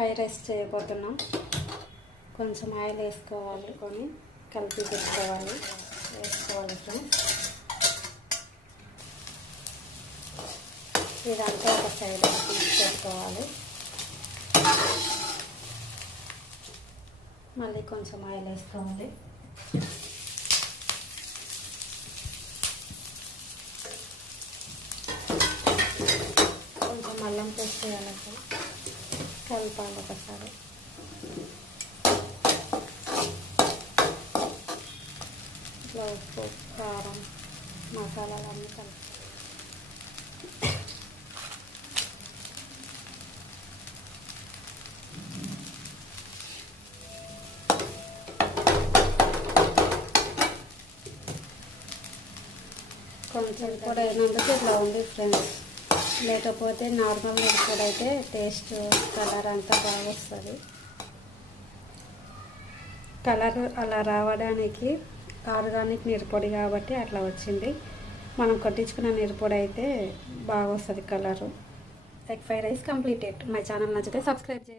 Fried rice చేయబోతున్నాం. కొంచెం oil వేసుకోవాలి, కొని కలిపి వేసుకోవాలి ఫ్రెండ్స్. ఇదంతా ఒక సైడ్ పెట్టుకోవాలి. మళ్ళీ కొంచెం ఆయిల్ వేసుకోవాలి. కొంచెం అల్లం పేస్ట్ వేయాలి, కలపాలి ఒకసారి. ఇట్లా ఉప్పు, కారం, మసాలాలన్నీ కలిపి కొంచెం కూడా అయినందుకు ఇట్లా ఉంది ఫ్రెండ్స్. లేకపోతే నార్మల్ మిరపొడి అయితే టేస్ట్ కలర్ అంతా బాగా వస్తుంది. కలర్ అలా రావడానికి ఆర్గానిక్ మిరపొడి కాబట్టి అట్లా వచ్చింది. మనం కొట్టించుకున్న మిరపొడి అయితే బాగా వస్తుంది colour. Egg fried rice completed. My channel నచ్చితే సబ్స్క్రైబ్ చేయండి.